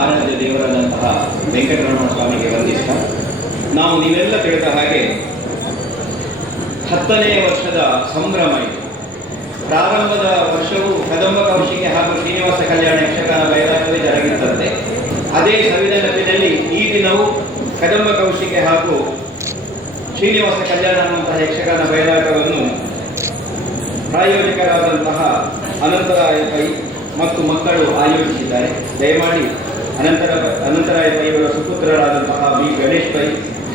ಆರಾಧ್ಯ ದೇವರಾದಂತಹ ವೆಂಕಟರಮಣ ಸ್ವಾಮಿಗೆ ವಂದಿಸ್ತಾ, ನಾವು ನೀವೆಲ್ಲ ತಿಳಿದ ಹಾಗೆ 10ನೇ ವರ್ಷದ ಸಂಭ್ರಮ ಇದು. ಪ್ರಾರಂಭದ ವರ್ಷವು ಕದಂಬ ಕೌಶಿಕೆ ಹಾಗೂ ಶ್ರೀನಿವಾಸ ಕಲ್ಯಾಣ ಯಕ್ಷಗಾನ ಬಯಲಾಟವೇ ಜರುಗಿತ್ತಂತೆ. ಅದೇ ಸವಿದ ನೆನಪಿನಲ್ಲಿ ಈ ದಿನವು ಕದಂಬ ಕೌಶಿಕೆ ಹಾಗೂ ಶ್ರೀನಿವಾಸ ಕಲ್ಯಾಣ ಅನ್ನುವಂತಹ ಯಕ್ಷಗಾನ ಬಯಲಾಟವನ್ನು ಪ್ರಾಯೋಜಕರಾದಂತಹ ಅನಂತರಾಯ ಪೈ ಮತ್ತು ಮಕ್ಕಳು ಆಯೋಜಿಸಿದ್ದಾರೆ. ದಯಮಾಡಿ ಅನಂತರಾಯ ಪೈ ಅವರ ಸುಪುತ್ರರಾದಂತಹ ಬಿ ಗಣೇಶ್ ಪೈ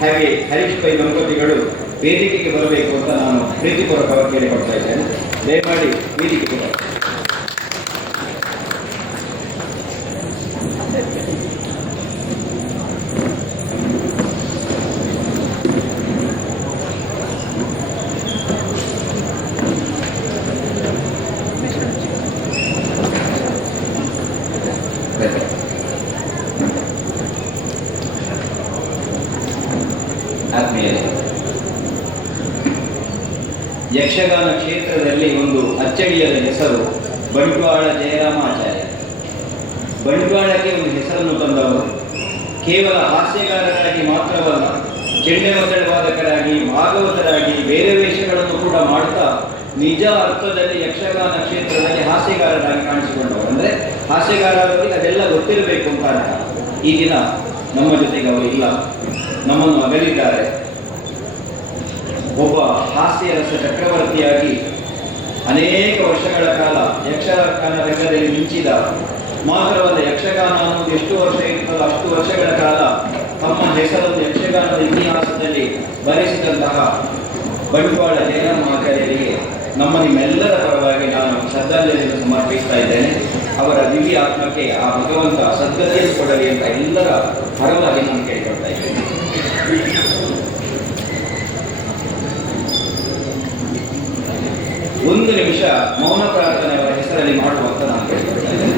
ಹಾಗೆ ಹರೀಶ್ ಪೈ ದಂಪತಿಗಳು ವೇದಿಕೆಗೆ ಬರಬೇಕು ಅಂತ ನಾನು ಪ್ರೀತಿಪೂರ್ವಕವಾಗಿ ಕೇಳಿಕೊಡ್ತಾ ಇದ್ದೇನೆ. ದಯಮಾಡಿ ವೇದಿಕೆಗೆ ಬರಬೇಕು. ಯಕ್ಷಗಾನ ಕ್ಷೇತ್ರದಲ್ಲಿ ಒಂದು ಅಚ್ಚಳಿಯದ ಹೆಸರು ಬಂಟ್ವಾಳ ಜಯರಾಮಾಚಾರ್ಯ. ಬಂಟ್ವಾಳಕ್ಕೆ ಒಂದು ಹೆಸರನ್ನು ತಂದವರು ಕೇವಲ ಹಾಸ್ಯಗಾರರಾಗಿ ಮಾತ್ರವಲ್ಲ, ಚೆಂಡೆಮದ್ದಳೆ ವಾದಕರಾಗಿ, ಭಾಗವತರಾಗಿ, ಬೇರೆ ವೇಷಗಳನ್ನು ಕೂಡ ಮಾಡ್ತಾ ನಿಜ ಅರ್ಥದಲ್ಲಿ ಯಕ್ಷಗಾನ ಕ್ಷೇತ್ರದಲ್ಲಿ ಹಾಸ್ಯಗಾರರಾಗಿ ಕಾಣಿಸಿಕೊಂಡವರು. ಅಂದರೆ ಹಾಸ್ಯಗಾರರಿಗೆ ಅದೆಲ್ಲ ಗೊತ್ತಿರಬೇಕು ಅಂತ ಅರ್ಥ. ಈ ದಿನ ನಮ್ಮ ಜೊತೆಗೆ ಅವರು ಇಲ್ಲ, ನಮ್ಮನ್ನು ಅಗಲಿದ್ದಾರೆ. ಒಬ್ಬ ಹಾಸ್ಯರಸ ಚಕ್ರವರ್ತಿಯಾಗಿ ಅನೇಕ ವರ್ಷಗಳ ಕಾಲ ಯಕ್ಷಗಾನ ರಂಗದಲ್ಲಿ ಮಿಂಚಿದ, ಮಾತ್ರವಲ್ಲ ಯಕ್ಷಗಾನ ಅನ್ನೋದು ಎಷ್ಟು ವರ್ಷ ಇರ್ತದೋ ಅಷ್ಟು ವರ್ಷಗಳ ಕಾಲ ತಮ್ಮ ಹೆಸರನ್ನು ಯಕ್ಷಗಾನದ ಇತಿಹಾಸದಲ್ಲಿ ಬರೆಸಿದಂತಹ ಬಂಟ್ವಾಳ ಜಯರಾಮಾಚಾರ್ಯರಿಗೆ ನಮ್ಮ ನಿಮ್ಮೆಲ್ಲರ ಪರವಾಗಿ ನಾನು ಶ್ರದ್ಧಾಂಜಲಿಯನ್ನು ಸಮರ್ಪಿಸ್ತಾ ಇದ್ದೇನೆ. ಅವರ ದಿವ್ಯ ಆತ್ಮಕ್ಕೆ ಆ ಭಗವಂತ ಸದ್ಗತಿಯನ್ನು ಕೊಡಲಿ ಅಂತ ಎಲ್ಲರ ಪರವಾಗಿ ನಾನು ಕೇಳಿಕೊಳ್ತಾ ಇದ್ದೇನೆ. ಒಂದು ನಿಮಿಷ ಮೌನ ಪ್ರಾರ್ಥನೆ ಅವರ ಹೆಸರಲ್ಲಿ ಮಾಡುವಂತ ನಾನು ಕೇಳಿಕೊಳ್ತಾ ಇದ್ದೇನೆ.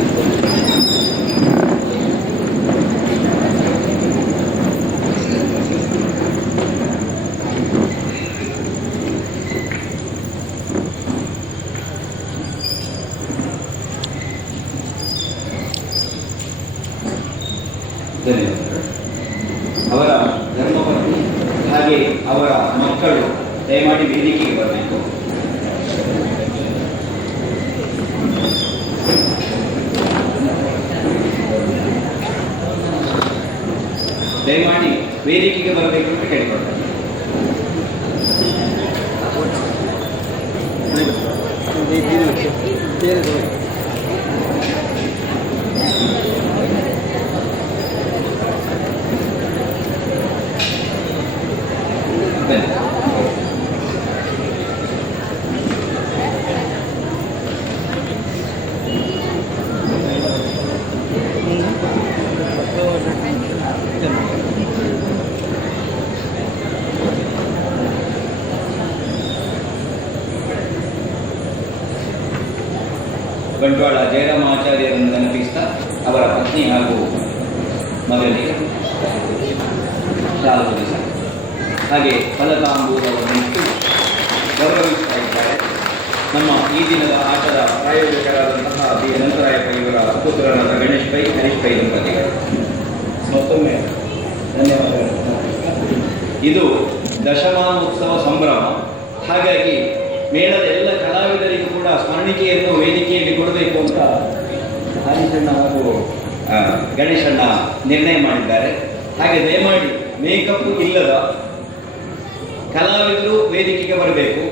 ಧನ್ಯವಾದಗಳು. ಅವರ ಧರ್ಮಪತ್ನಿ ಹಾಗೆ ಅವರ ಮಕ್ಕಳು ದಯಮಾಡಿ ವೇದಿಕೆಗೆ ಬರಬೇಕು. ದಯಮಾಡಿ ವೇದಿಕೆಗೆ ಬರಬೇಕು ಅಂತ ಕೇಳಿಕೊಳ್ತಾರೆ. ಬಂಟ್ವಾಳ ಜಯರಾಮಾಚಾರ್ಯರನ್ನು ನೆನಪಿಸ್ತಾ ಅವರ ಪತ್ನಿ ಹಾಗೂ ಮಗನಿಗೆ ಶಾಲು ಹೊದಿಸ ಹಾಗೆ ಫಲತಾಂಬೂಲವನ್ನಿಟ್ಟು ಗೌರವಿಸ್ತಾ ಇದ್ದಾರೆ. ನಮ್ಮ ಈ ದಿನದ ಆಟದ ಪ್ರಾಯೋಜಕರಾದಂತಹ ಬಿ ಅನಂತರಾಯ ಪೈ ಇವರ ಪುತ್ರರಾದ ಗಣೇಶ್ ಪೈ, ಹರೀಶ್ ಪೈ ದಂಪತಿಗಳು ಮತ್ತೊಮ್ಮೆ ಧನ್ಯವಾದಗಳು. ಇದು ದಶಮಾನೋತ್ಸವ ಸಂಭ್ರಮ. ಹಾಗಾಗಿ ಮೇಳದ ಎಲ್ಲ ಕಲಾವಿದರಿಗೂ ಕೂಡ ಸ್ಮರಣಿಕೆಯನ್ನು ವೇದಿಕೆಯಲ್ಲಿ ಕೊಡಬೇಕು ಅಂತ ಹರೀಶಣ್ಣ ಹಾಗೂ ಗಣೇಶಣ್ಣ ನಿರ್ಣಯ ಮಾಡಿದ್ದಾರೆ. ಹಾಗೆ ದಯಮಾಡಿ ಮೇಕಪ್ ಇಲ್ಲದ ಕಲಾವಿದರು ವೇದಿಕೆಗೆ ಬರಬೇಕು.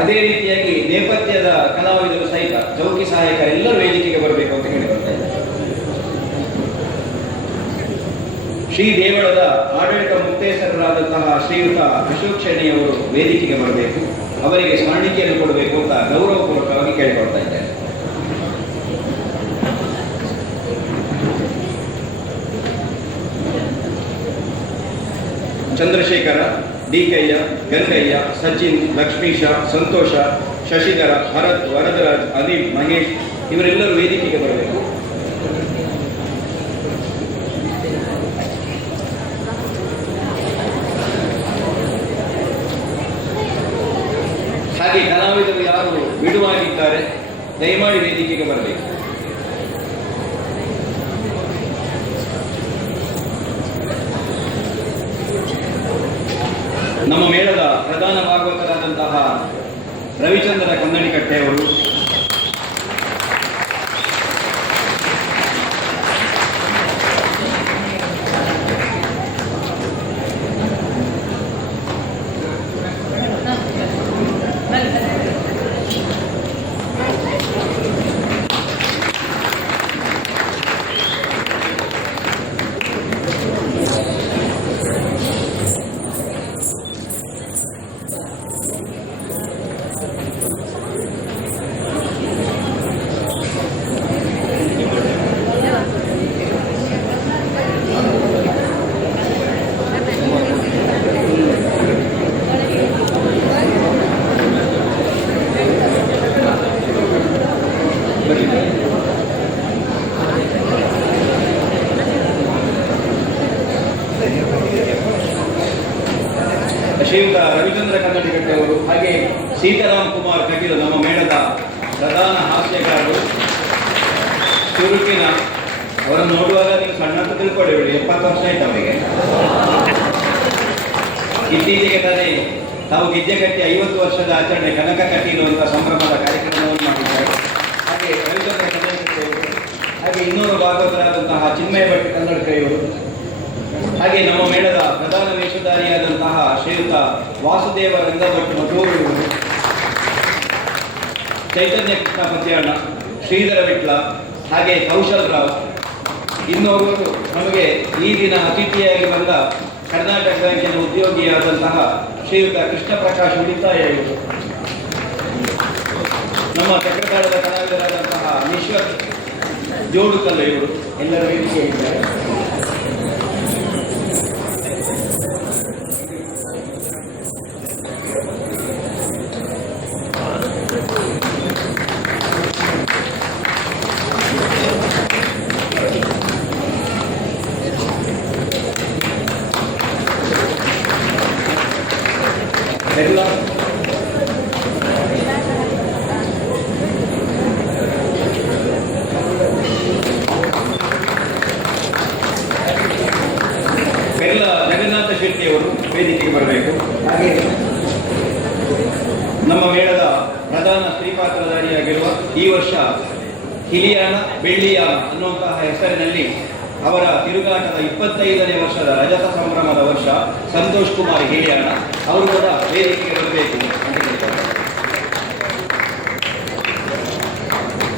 ಅದೇ ರೀತಿಯಾಗಿ ನೇಪಥ್ಯದ ಕಲಾವಿದರು ಸಹಿತ ಚೌಕಿ ಸಹಾಯಕರೆಲ್ಲರೂ ವೇದಿಕೆಗೆ ಬರಬೇಕು ಅಂತ ಹೇಳಿಕೊಳ್ತಾ ಇದ್ದಾರೆ. ಶ್ರೀ ದೇವಳದ ಆಡಳಿತ ಮುಕ್ತೇಶ್ವರರಾದಂತಹ ಶ್ರೀಯುತ ಅಶೋಕ್ ಶೆಣಿಯವರು ವೇದಿಕೆಗೆ ಬರಬೇಕು. ಅವರಿಗೆ ಸ್ಮರಣಿಕೆಯನ್ನು ಕೊಡಬೇಕು ಅಂತ ಗೌರವಪೂರ್ವಕವಾಗಿ ಕೇಳಿಕೊಳ್ತಾ ಇದ್ದಾರೆ. ಚಂದ್ರಶೇಖರ, ಡಿಕಯ್ಯ, ಗಂಗಯ್ಯ, ಸಚಿನ್, ಲಕ್ಷ್ಮೀಶ, ಸಂತೋಷ, ಶಶಿಧರ, ಭರತ್, ವರದರಾಜ್, ಅನಿಲ್, ಮಹೇಶ್ ಇವರೆಲ್ಲರೂ ವೇದಿಕೆಗೆ ಬರಬೇಕು. ಹಾಗೆ ಕಲಾವಿದರು ಯಾರು ಬಿಡುವಾಗಿದ್ದಾರೆ ದಯಮಾಡಿ ವೇದಿಕೆಗೆ ಬರಬೇಕು. ರವಿಚಂದ್ರ ಕನ್ನಡಿಕಟ್ಟೆಯವರು, ಶ್ರೀಯುತ ರವಿಚಂದ್ರ ಕನ್ನಡಿಗಟ್ಟೆಯವರು, ಹಾಗೆ ಸೀತಾರಾಮ್ ಕುಮಾರ್ ಕಟೀಲು ನಮ್ಮ ಮೇಳದ ಪ್ರಧಾನ ಹಾಸ್ಯಗಾರರು. ಚುರುಕಿನ ಅವರನ್ನು ನೋಡುವಾಗ ನೀವು ಸಣ್ಣ ಅಂತ ತಿಳ್ಕೊಳ್ಳಿ, 70 ವರ್ಷ ಆಯ್ತು ಅವರಿಗೆ. ಇತ್ತೀಚೆಗೆ ತಾನೇ ತಾವು ಗೆಜ್ಜೆಗಟ್ಟಿ 50 ವರ್ಷದ ಆಚರಣೆ ಕನಕ ಕಟೀಲು ಅಂತ ಸಂಭ್ರಮದ ಕಾರ್ಯಕ್ರಮವನ್ನು ಮಾಡಿದ್ದಾರೆ. ಹಾಗೆ ರವಿಚಂದ್ರ ಕನ್ನಡಿಗಟ್ಟೆಯವರು, ಹಾಗೆ ಇನ್ನೂರು ಭಾಗವತರಾದಂತಹ ಚಿನ್ಮಯ ಭಟ್ ಕನ್ನಡಕೈಯವರು, ಹಾಗೆ ನಮ್ಮ ಮೇಳದ ಪ್ರಧಾನ ವೇಷಧಾರಿಯಾದಂತಹ ಶ್ರೀಯುತ ವಾಸುದೇವ ರಂಗಭಟ್ ಮಧೂರು, ಚೈತನ್ಯ ಕೃಷ್ಣ ಪತ್ಯಾಣ, ಶ್ರೀಧರ ವಿಟ್ಲ, ಹಾಗೆ ಕೌಶಲ್ ರಾವ್. ಇನ್ನೊಬ್ಬರು ನಮಗೆ ಈ ದಿನ ಅತಿಥಿಯಾಗಿ ಬಂದ ಕರ್ನಾಟಕ ಬ್ಯಾಂಕಿನ ಉದ್ಯೋಗಿಯಾದಂತಹ ಶ್ರೀಯುತ ಕೃಷ್ಣ ಪ್ರಕಾಶ್ ಉಳಿತಾಯ ಇವರು, ನಮ್ಮ ಚಕ್ರತಾಳದ ಕಲಾವಿದರಾದಂತಹ ಈಶ್ವರ್ ಜೋಡುಕಲ್ಲ ಇವರು ಎಲ್ಲರ ವೇದಿಕೆ ಇದ್ದಾರೆ. ಎಲ್ಲ ಜಗನ್ನಾಥ ಶೆಟ್ಟಿಯವರು ವೇದಿಕೆಗೆ ಬರಬೇಕು. ಹಾಗೆ ನಮ್ಮ ಮೇಳದ ಪ್ರಧಾನ ಶ್ರೀಪಾತ್ರಧಾರಿಯಾಗಿರುವ ಈ ವರ್ಷ ಹಿಲಿಯಾಣ ಬೆಳ್ಳಿಯಾಣ ಅನ್ನುವಂತಹ ಹೆಸರಿನಲ್ಲಿ ಅವರ ತಿರುಗಾಟದ 25ನೇ ವರ್ಷದ ರಜತ ಸಂಭ್ರಮದ ವರ್ಷ ಸಂತೋಷ್ ಕುಮಾರ್ ಹಿಲಿಯಾಣ ಅವರು ಕೂಡ ವೇದಿಕೆಗೆ ಬರಬೇಕು ಅಂತ ಹೇಳ್ತಾರೆ.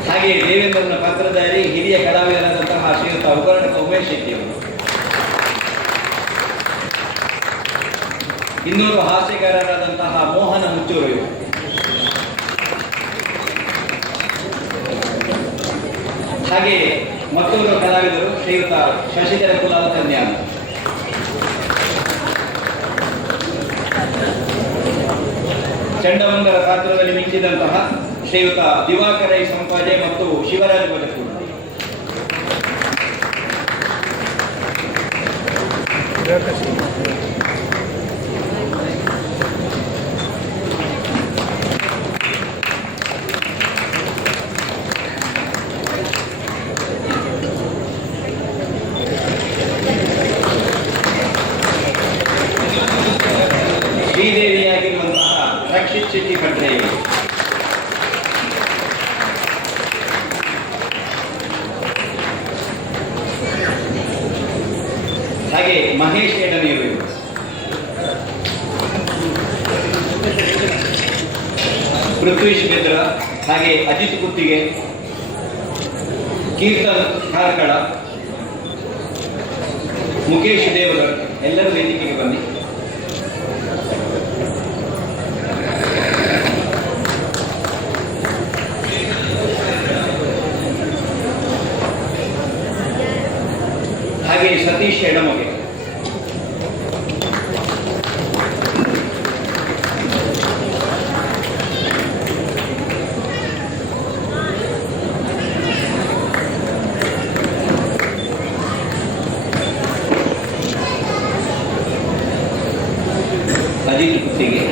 ಹಾಗೆ ದೇವೇಂದ್ರನ ಪಾತ್ರಧಾರಿ ಹಿರಿಯ ಕಲಾವಿದರಾದಂತಹ ಶ್ರೀಯುತ ಉಪಕರ್ಣಕ ಉಮೇಶ್ ಶೆಟ್ಟಿಯವರು, ಇನ್ನೂರು ಹಾಸ್ಯಗಾರರಾದಂತಹ ಮೋಹನ ಮುಚ್ಚೂರು ಇವರು, ಹಾಗೆ ಮತ್ತೊಬ್ಬರು ಕಲಾವಿದರು ಶ್ರೀಯುತ ಶಶಿಧರ ಕುಲಾಲ ಕನ್ಯಾನ. ಚಂಡಮಂಗಲ ಪಾತ್ರದಲ್ಲಿ ಮಿಂಚಿದಂತಹ ಶ್ರೀಯುತ ದಿವಾಕರ ಸಂಪಾಜೆ ಮತ್ತು ಶಿವರಾಜ ಬಜಪೂರ್. ಶ್ರೀದೇವಿಯಾಗಿರುವಂತಹ ರಕ್ಷಿತ್ ಶೆಟ್ಟಿ ಭಟ್ರೆಯವರು, ಹಾಗೆ ಮಹೇಶ್ ಎಡನೆಯವರು, ಪೃಥ್ವೀಶ್ ಬೆದ್ರ, ಹಾಗೆ ಅಜಿತ್ ಕುತ್ತಿಗೆ, ಕೀರ್ತನ್ ಕಾರ್ಕಳ, ಮುಖೇಶ್ ದೇವಗರ್ ಎಲ್ಲರೂ ವೇದಿಕೆಗೆ ಬನ್ನಿ. ಹಾಗೆ ಸತೀಶ್ ಎಡಮಗೆ, ಅಜಿತ್ ಕುತ್ತಿಗೆ,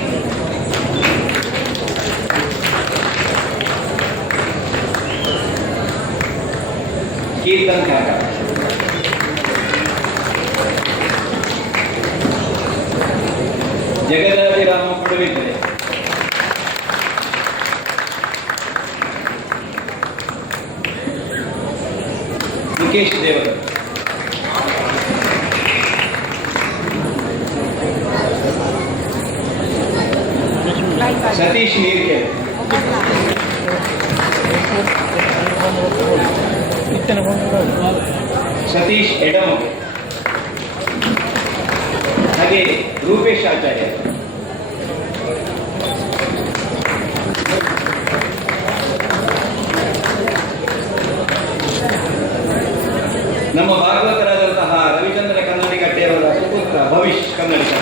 ಕೀರ್ತನ್ ಕಾಕ, ಜಗದಾಭಿರಾಮ ಪಡುವಿದ್ದರೆ, ಮುಖೇಶ್ ದೇವರು, ಸತೀಶ್ ನೀರ್ಕೆ, ಸತೀಶ್ ಎಡಮುಗೆ, ಹಾಗೆ ರೂಪೇಶ್ ಆಚಾರ್ಯ, ನಮ್ಮ ಭಾಗವತರಾದಂತಹ ರವಿಚಂದ್ರ ಕನ್ನಡಿಗಟ್ಟೆಯವರ ಸುಪುತ್ರ ಭವಿಷ್ ಕನ್ನಡಿಗ,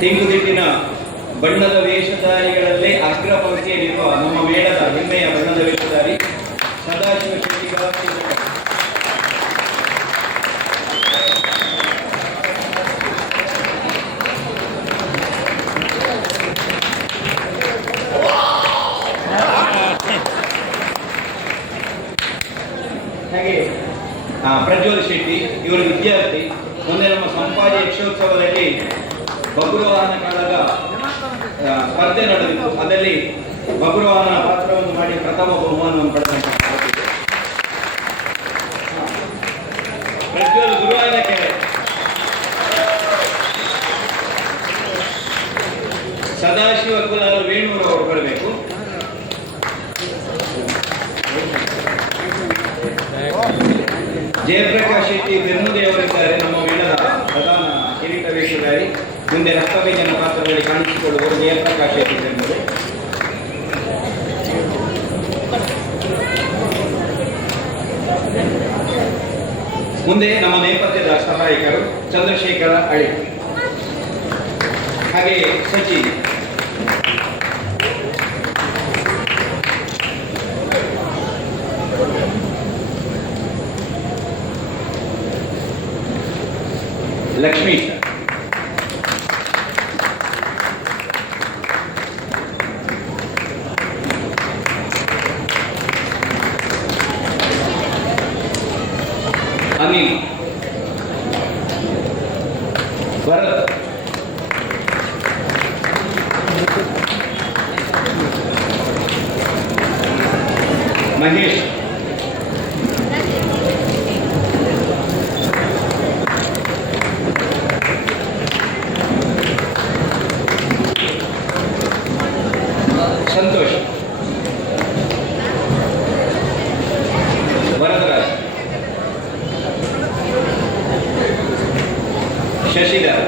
ತೆಂಗುದಿಟ್ಟಿನ ಬಣ್ಣದ ವೇಷಧಾರಿಗಳಲ್ಲೇ ಅಗ್ರ ಪಂಕ್ತಿಯಲ್ಲಿರುವ ನಮ್ಮ ಮೇಳದ ಹೆಮ್ಮೆಯ ಬಣ್ಣದ ವೇಷಧಾರಿ ಸದಾಶಿವ ಶೆಟ್ಟಿಗ. ಹಾಗೆ ಪ್ರಜ್ವಲ್ ಶೆಟ್ಟಿ, ಇವರು ವಿದ್ಯಾರ್ಥಿ. ಮೊನ್ನೆ ನಮ್ಮ ಸಂಪಾದಿ ಯಕ್ಷೋತ್ಸವದಲ್ಲಿ ಬಗುರವಾಹನ ಕಾಲದ ಸ್ಪರ್ಧೆ ನಡೆದಿತ್ತು. ಅದರಲ್ಲಿ ಬಗುರವಾಹನ ಪಾತ್ರವನ್ನು ಮಾಡಿ ಪ್ರಥಮ ಬಹುಮಾನವನ್ನು ಪಡೆದಂತಹ ಪ್ರಜ್ವಲ್ ಗುರುವಾಯನ ಕೆರೆ. ಸದಾಶಿವ ಕುಲಾಲ್ ವೇಣೂರು ಅವರು ಬರಬೇಕು. ಜಯಪ್ರಕಾಶ್ ಶೆಟ್ಟಿ ಬೆನ್ನುದೇವರಿದ್ದಾರೆ, ನಮ್ಮ ಮೇಳದ ಪ್ರಧಾನ ಕಿರೀಟ ವೇಷಧಾರಿ. ಮುಂದೆ ರಕ್ತಬೀಜನ ಪಾತ್ರದಲ್ಲಿ ಕಾಣಿಸಿಕೊಳ್ಳುವರು ಜಯಪ್ರಕಾಶ್ ಶೆಟ್ಟಿ ಬೆನ್ನುದೆ. ಮುಂದೆ ನಮ್ಮ ನೇಪಥ್ಯದ ಸಹಾಯಕರು ಚಂದ್ರಶೇಖರ ಅಳಿ, ಹಾಗೆ ಸಚಿನ್, ಲಕ್ಷ್ಮೀಶ್, ಅನಿಲ್, ಭರತ್, ಮಹೇಶ್, ಸಂತೋಷ್, ವರದರಾಜ್, ಶಶಿಧರ್,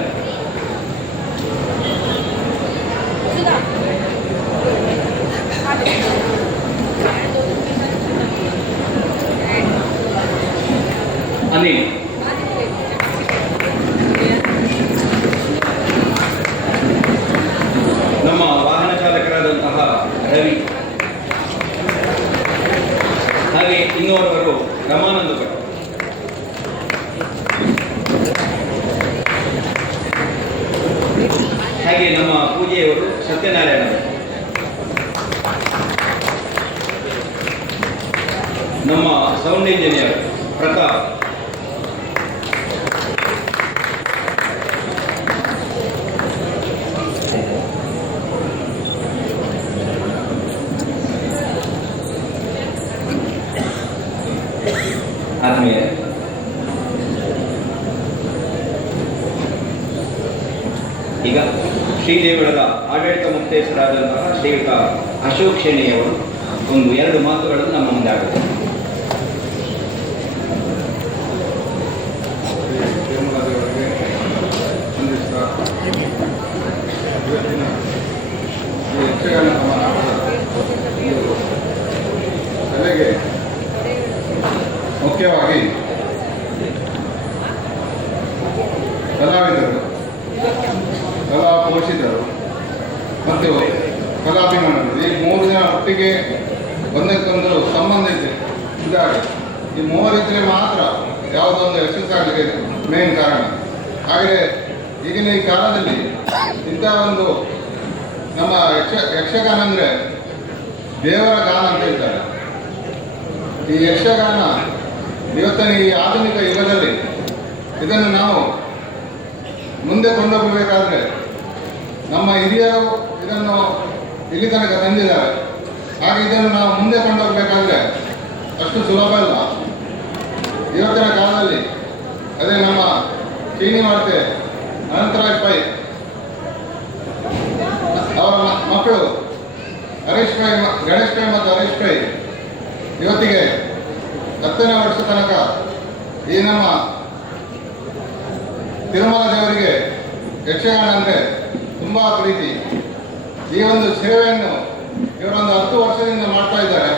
ಅನಿಲ್, ನಮ್ಮ ವಾಹನ ಚಾಲಕರಾದಂತಹ ರವಿ, ಹಾಗೆ ಇನ್ನೋರ್ವರು ರಮಾನಂದ ಭಟ್, ಹಾಗೆ ನಮ್ಮ ಪೂಜೆಯವರು ಸತ್ಯನಾರಾಯಣ, ನಮ್ಮ ಸೌಂಡ್ ಇಂಜಿನಿಯರ್ ಪ್ರತಾಪ್, ಆತ್ಮೀಯ ಈಗ ಶ್ರೀದೇವಳದ ಆಡಳಿತ ಮುಕ್ತೇಶ್ವರಾದಂತಹ ಶ್ರೀಯುತ ಅಶೋಕ್ ಶೆಣಿಯವರು ಒಂದು 2 ಮಾತುಗಳನ್ನು ನಮ್ಮ ಮುಂದೆ ಆಗುತ್ತೆ. ಮುಖ್ಯವಾಗಿ ಕಲಾವಿದರು, ಕಲಾ ಪೋಷಿತರು ಮತ್ತು ಕಲಾಭಿಮಾನಿಗಳು ಈ 3 ಜನ ಒಟ್ಟಿಗೆ ಒಂದಕ್ಕೊಂದು ಸಂಬಂಧ ಇದ್ದಾರೆ. ಈ 3 ಇದ್ದರೆ ಮಾತ್ರ ಯಾವುದೋ ಒಂದು ಯಶಸ್ಸಾಗಲಿಕ್ಕೆ ಮೇನ್ ಕಾರಣ. ಹಾಗೆ ಈಗಿನ ಈ ಕಾಲದಲ್ಲಿ ಇಂಥ ಒಂದು ನಮ್ಮ ಯಕ್ಷಗಾನ ಅಂದರೆ ದೇವರ ಗಾನ ಅಂತ ಹೇಳ್ತಾರೆ. ಈ ಯಕ್ಷಗಾನ ಇವತ್ತಿನ ಈ ಆಧುನಿಕ ಯುಗದಲ್ಲಿ ಇದನ್ನು ನಾವು ಮುಂದೆ ಕೊಂಡೋಗಬೇಕಾದ್ರೆ ನಮ್ಮ ಹಿರಿಯರು ಇದನ್ನು ಇಲ್ಲಿ ತನಕ ತಂದಿದ್ದಾರೆ. ಹಾಗೆ ಇದನ್ನು ನಾವು ಮುಂದೆ ಕೊಂಡೋಗಬೇಕಾದ್ರೆ ಅಷ್ಟು ಸುಲಭ ಅಲ್ಲ. ಇವತ್ತಿನ ಕಾಲದಲ್ಲಿ ಅದೇ ನಮ್ಮ ಶ್ರೀನಿವಾಸೆ ಅನಂತರಾಯ್ ಪೈ ಅವರ ಮಕ್ಕಳು ಹರೀಶ್ ಪೈ, ಗಣೇಶ್ ಪೈ ಮತ್ತು ಹರೀಶ್ ಪೈ ಇವತ್ತಿಗೆ 10ನೇ ವರ್ಷ ತನಕ ಈ ನಮ್ಮ ತಿರುಮಲ ದೇವರಿಗೆ ಯಕ್ಷಗಾನ ಅಂದರೆ ತುಂಬ ಪ್ರೀತಿ. ಈ ಒಂದು ಸೇವೆಯನ್ನು ಇವರೊಂದು 10 ವರ್ಷದಿಂದ ಮಾಡ್ತಾ ಇದ್ದಾರೆ.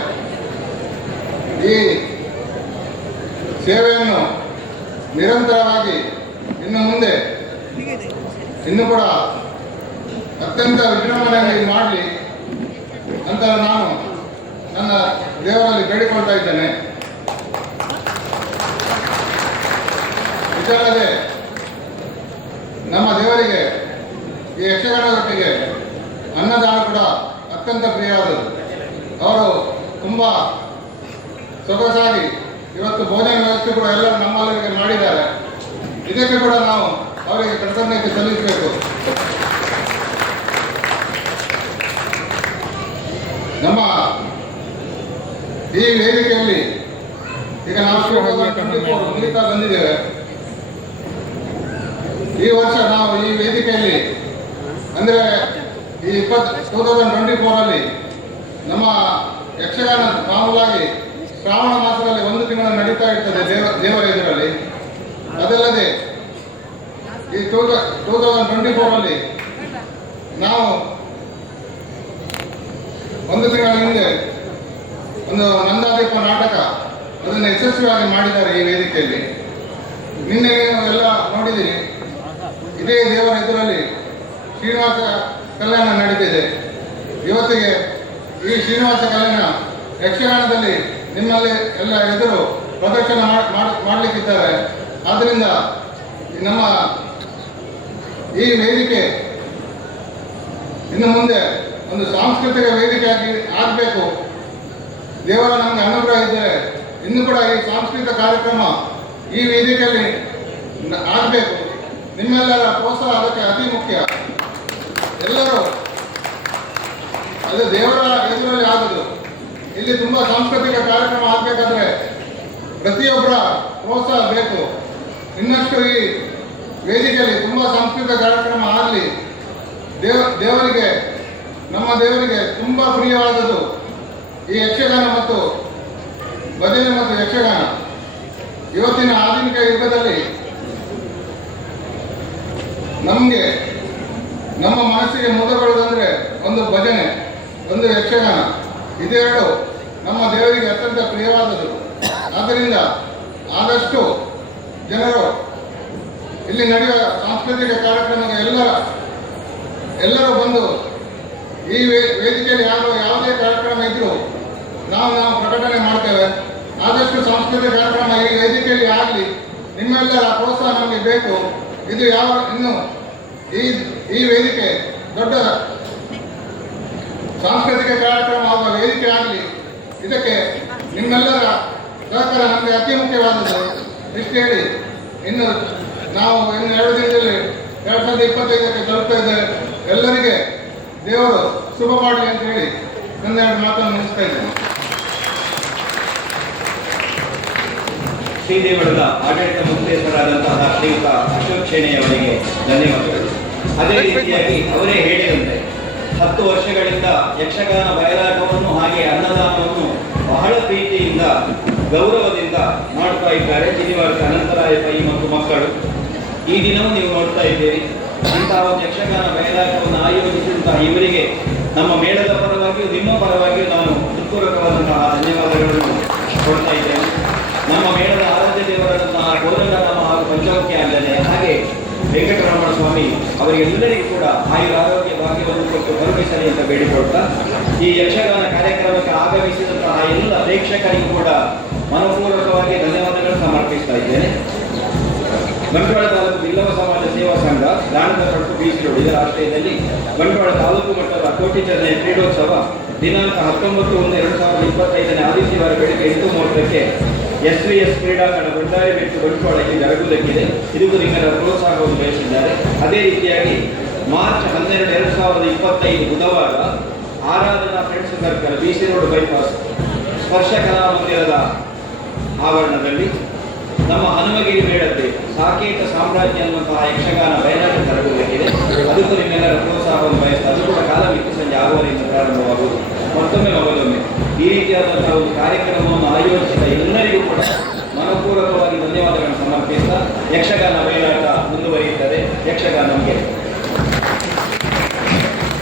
ಈ ಸೇವೆಯನ್ನು ನಿರಂತರವಾಗಿ ಇನ್ನು ಮುಂದೆ ಇನ್ನೂ ಕೂಡ ಅತ್ಯಂತ ವಿಜೃಂಭಣೆಯಾಗಿ ಮಾಡಲಿ ಅಂತ ನಾನು ನನ್ನ ದೇವರಲ್ಲಿ ಬೇಡಿಕೊಳ್ತಾ ಇದ್ದೇನೆ. ಇದಲ್ಲದೆ ನಮ್ಮ ದೇವರಿಗೆ ಈ ಯಕ್ಷಗಾನದೊಟ್ಟಿಗೆ ಅನ್ನದಾನ ಕೂಡ ಅತ್ಯಂತ ಪ್ರಿಯವಾದದ್ದು. ಅವರು ತುಂಬ ಸೊಗಸಾಗಿ ಇವತ್ತು ಭೋಜನ ವ್ಯವಸ್ಥೆ ಕೂಡ ಎಲ್ಲ ನಮ್ಮಲ್ಲಿಗೆ ಮಾಡಿದ್ದಾರೆ. ಇದಕ್ಕೆ ಕೂಡ ನಾವು ಅವರಿಗೆ ಕೃತಜ್ಞತೆ ಸಲ್ಲಿಸಬೇಕು. ನಮ್ಮ ಈ ವೇದಿಕೆಯಲ್ಲಿ ಈಗ ನಾವು 2024 ಮುಗಿತಾ ಬಂದಿದ್ದೇವೆ. ಈ ವರ್ಷ ನಾವು ಈ ವೇದಿಕೆಯಲ್ಲಿ ಅಂದರೆ ಈ 2024 ನಮ್ಮ ಯಕ್ಷಗಾನ ಮಾಮೂಲಾಗಿ ಶ್ರಾವಣ ಮಾಸದಲ್ಲಿ 1 ತಿಂಗಳು ನಡೀತಾ ಇರ್ತದೆ ದೇವರ ಎದುರಲ್ಲಿ. ಅದಲ್ಲದೆ ಈ 2024 ನಾವು 1 ತಿಂಗಳ ಹಿಂದೆ ಒಂದು ನಂದಾದೀಪ ನಾಟಕ ಅದನ್ನು ಯಶಸ್ವಿಯಾಗಿ ಮಾಡಿದ್ದಾರೆ ಈ ವೇದಿಕೆಯಲ್ಲಿ. ನಿನ್ನೆ ಎಲ್ಲ ನೋಡಿದ್ದೀರಿ. ಇದೇ ದೇವರ ಎದುರಲ್ಲಿ ಶ್ರೀನಿವಾಸ ಕಲ್ಯಾಣ ನಡೀತಿದೆ. ಇವತ್ತಿಗೆ ಈ ಶ್ರೀನಿವಾಸ ಕಲ್ಯಾಣ ಯಕ್ಷಗಾನದಲ್ಲಿ ನಿಮ್ಮಲ್ಲಿ ಎಲ್ಲ ಎದುರು ಪ್ರದರ್ಶನ ಮಾಡಲಿಕ್ಕಿದ್ದಾರೆ. ಆದ್ದರಿಂದ ನಮ್ಮ ಈ ವೇದಿಕೆ ಇನ್ನು ಮುಂದೆ ಒಂದು ಸಾಂಸ್ಕೃತಿಕ ವೇದಿಕೆಯಾಗಿ ಆಗಬೇಕು. ದೇವರ ನಮಗೆ ಅನುಗ್ರಹ ಇದ್ದರೆ ಇನ್ನೂ ಕೂಡ ಈ ಸಾಂಸ್ಕೃತಿಕ ಕಾರ್ಯಕ್ರಮ ಈ ವೇದಿಕೆಯಲ್ಲಿ ಆಗಬೇಕು. ನಿಮ್ಮೆಲ್ಲರ ಪ್ರೋತ್ಸಾಹ ಅದಕ್ಕೆ ಅತಿ ಮುಖ್ಯ. ಎಲ್ಲರೂ ಅದು ದೇವರ ಎದುರಲ್ಲಿ ಆಗೋದು. ಇಲ್ಲಿ ತುಂಬ ಸಾಂಸ್ಕೃತಿಕ ಕಾರ್ಯಕ್ರಮ ಆಗಬೇಕಾದ್ರೆ ಪ್ರತಿಯೊಬ್ಬರ ಪ್ರೋತ್ಸಾಹ ಬೇಕು. ಇನ್ನಷ್ಟು ಈ ವೇದಿಕೆಯಲ್ಲಿ ತುಂಬ ಸಾಂಸ್ಕೃತಿಕ ಕಾರ್ಯಕ್ರಮ ಆಗಲಿ. ದೇವರಿಗೆ ನಮ್ಮ ದೇವರಿಗೆ ತುಂಬ ಪ್ರಿಯವಾದದ್ದು ಈ ಯಕ್ಷಗಾನ ಮತ್ತು ಭಜನೆ ಮತ್ತು ಯಕ್ಷಗಾನ. ಇವತ್ತಿನ ಆಧುನಿಕ ಯುಗದಲ್ಲಿ ನಮಗೆ ನಮ್ಮ ಮನಸ್ಸಿಗೆ ಮುದಗೊಳ್ಳೋದಂದರೆ ಒಂದು ಭಜನೆ, ಒಂದು ಯಕ್ಷಗಾನ. ಇದೆರಡು ನಮ್ಮ ದೇವರಿಗೆ ಅತ್ಯಂತ ಪ್ರಿಯವಾದದ್ದು. ಆದ್ದರಿಂದ ಆದಷ್ಟು ಜನರು ಇಲ್ಲಿ ನಡೆಯುವ ಸಾಂಸ್ಕೃತಿಕ ಕಾರ್ಯಕ್ರಮಕ್ಕೆ ಎಲ್ಲರೂ ಬಂದು ಈ ವೇದಿಕೆಯಲ್ಲಿ ಯಾವುದೇ ಕಾರ್ಯಕ್ರಮ ಇದ್ದರೂ ನಾವು ಪ್ರಕಟಣೆ ಮಾಡ್ತೇವೆ. ಆದಷ್ಟು ಸಾಂಸ್ಕೃತಿಕ ಕಾರ್ಯಕ್ರಮ ಈ ವೇದಿಕೆಯಲ್ಲಿ ಆಗಲಿ. ನಿಮ್ಮೆಲ್ಲರ ಪ್ರೋತ್ಸಾಹ ನಮಗೆ ಬೇಕು. ಇದು ಇನ್ನು ಈ ವೇದಿಕೆ ದೊಡ್ಡ ಸಾಂಸ್ಕೃತಿಕ ಕಾರ್ಯಕ್ರಮ ಆಗುವ ವೇದಿಕೆ ಆಗಲಿ. ಇದಕ್ಕೆ ನಿಮ್ಮೆಲ್ಲರ ಸಹಕಾರ ನಮಗೆ ಅತಿ ಮುಖ್ಯವಾದದ್ದು. ಇಷ್ಟು ಹೇಳಿ ಇನ್ನು 2 ದಿನದಲ್ಲಿ 2025ಕ್ಕೆ ತಲುಪ್ತಾ ಇದ್ದೇವೆ. ಎಲ್ಲರಿಗೆ ದೇವರು ಶುಭ ಮಾಡಲಿ ಅಂತ ಹೇಳಿ ನನ್ನ 2 ಮಾತನ್ನು ಮುಗಿಸ್ತಾ ಇದ್ದೇನೆ. ಶ್ರೀದೇವಳದ ಆಡಳಿತ ಮುಖ್ಯಸ್ಥರಾದಂತಹ ಶ್ರೀಯುತ ಅಶೋಕ್ ಶೆಣೆಯವರಿಗೆ ಧನ್ಯವಾದಗಳು. ಅದೇ ರೀತಿಯಾಗಿ ಅವರೇ ಹೇಳಿದಂತೆ 10 ವರ್ಷಗಳಿಂದ ಯಕ್ಷಗಾನ ಬಯಲಾಟವನ್ನು ಹಾಗೆ ಅನ್ನದಾನವನ್ನು ಬಹಳ ಪ್ರೀತಿಯಿಂದ ಗೌರವದಿಂದ ಮಾಡ್ತಾ ಇದ್ದಾರೆ ಶ್ರೀನಿವಾಸ ಅನಂತರಾಯ ಪೈ ಮತ್ತು ಮಕ್ಕಳು. ಈ ದಿನವೂ ನೀವು ನೋಡ್ತಾ ಇದ್ದೀರಿ. ಇಂತಹ ಒಂದು ಯಕ್ಷಗಾನ ಬಯಲಾಟವನ್ನು ಆಯೋಜಿಸಿದಂತಹ ಇವರಿಗೆ ನಮ್ಮ ಮೇಳದ ಪರವಾಗಿಯೂ ನಿಮ್ಮ ಪರವಾಗಿಯೂ ನಾನು ಹೃತ್ಪೂರ್ವಕವಾದಂತಹ ಧನ್ಯವಾದಗಳನ್ನು ಕೊಡ್ತಾ ಇದ್ದೇನೆ. ನಮ್ಮ ಮೇಳದ ಆರಾಧ್ಯ ದೇವರಾದಂತಹ ಕೋದಂಡರಾಮ ಹಾಗೂ ಪಂಚಮುಖಿ ಆಂಜನೇಯ ಹಾಗೆ ವೆಂಕಟರಮಣ ಸ್ವಾಮಿ ಅವರಿಗೆಲ್ಲರಿಗೂ ಕೂಡ ಆಯುರಾರೋಗ್ಯ ಭಾಗ್ಯವನ್ನು ಕೊಟ್ಟು ಕರುಣಿಸಲಿ ಅಂತ ಬೇಡಿಕೊಳ್ತಾ ಈ ಯಕ್ಷಗಾನ ಕಾರ್ಯಕ್ರಮಕ್ಕೆ ಆಗಮಿಸಿದಂತಹ ಎಲ್ಲ ಪ್ರೇಕ್ಷಕರಿಗೂ ಕೂಡ ಮನಪೂರ್ವಕವಾಗಿ ಧನ್ಯವಾದಗಳನ್ನು ಸಮರ್ಪಿಸ್ತಾ ಇದ್ದೇನೆ. ಬಂಟ್ವಾಳ ತಾಲೂಕು ಬಿಲ್ಲವ ಸಮಾಜ ಸೇವಾ ಸಂಘ ಗಾಣದ ಪಟ್ಟು ಬೀಚ್ ರೋಡ್ ಇದರ ಆಶ್ರಯದಲ್ಲಿ ಬಂಟ್ವಾಳ ತಾಲೂಕು ಮಟ್ಟದ ಕೋಟಿ ಚರಣೆ ಕ್ರೀಡೋತ್ಸವ ದಿನಾಂಕ 19/1/2025 ಆದಿತ್ಯವಾರ ಬೆಳಗ್ಗೆ 8:30ಕ್ಕೆ SVS ಕ್ರೀಡಾಂಗಣ ಬಂಡಾರಿ ಬೆಟ್ಟು ಬಂಟ್ವಾಳಕ್ಕೆ ಜರುಗುವುದಕ್ಕಿದೆ. ಇದಕ್ಕೂ ನಿಮ್ಮೆಲ್ಲರ ಪ್ರೋತ್ಸಾಹವನ್ನು ಬಯಸಿದ್ದಾರೆ. ಅದೇ ರೀತಿಯಾಗಿ ಮಾರ್ಚ್ 12, 2025 ಬುಧವಾರ Aradhana friends circle BC road bypass Sparsha Kala ಮಂದಿರದ ಆವರಣದಲ್ಲಿ ನಮ್ಮ ಹನುಮಗಿರಿ ಮೇಳಕ್ಕೆ ಸಾಕೇತ ಸಾಮ್ರಾಜ್ಯ ಅನ್ನುವಂತಹ ಯಕ್ಷಗಾನ ಬಯಲಾಟ ತರಬೇಕಿದೆ. ಅದಕ್ಕೂ ನಿಮ್ಮೆಲ್ಲರ ಪ್ರೋತ್ಸಾಹವನ್ನು ಬಯಸ್ತಾ ಅದು ಕೂಡ ಕಾಲಮಿತಿ ಸಂಜೆ 6:30 ಪ್ರಾರಂಭವಾಗುವುದು. ಮತ್ತೊಮ್ಮೆ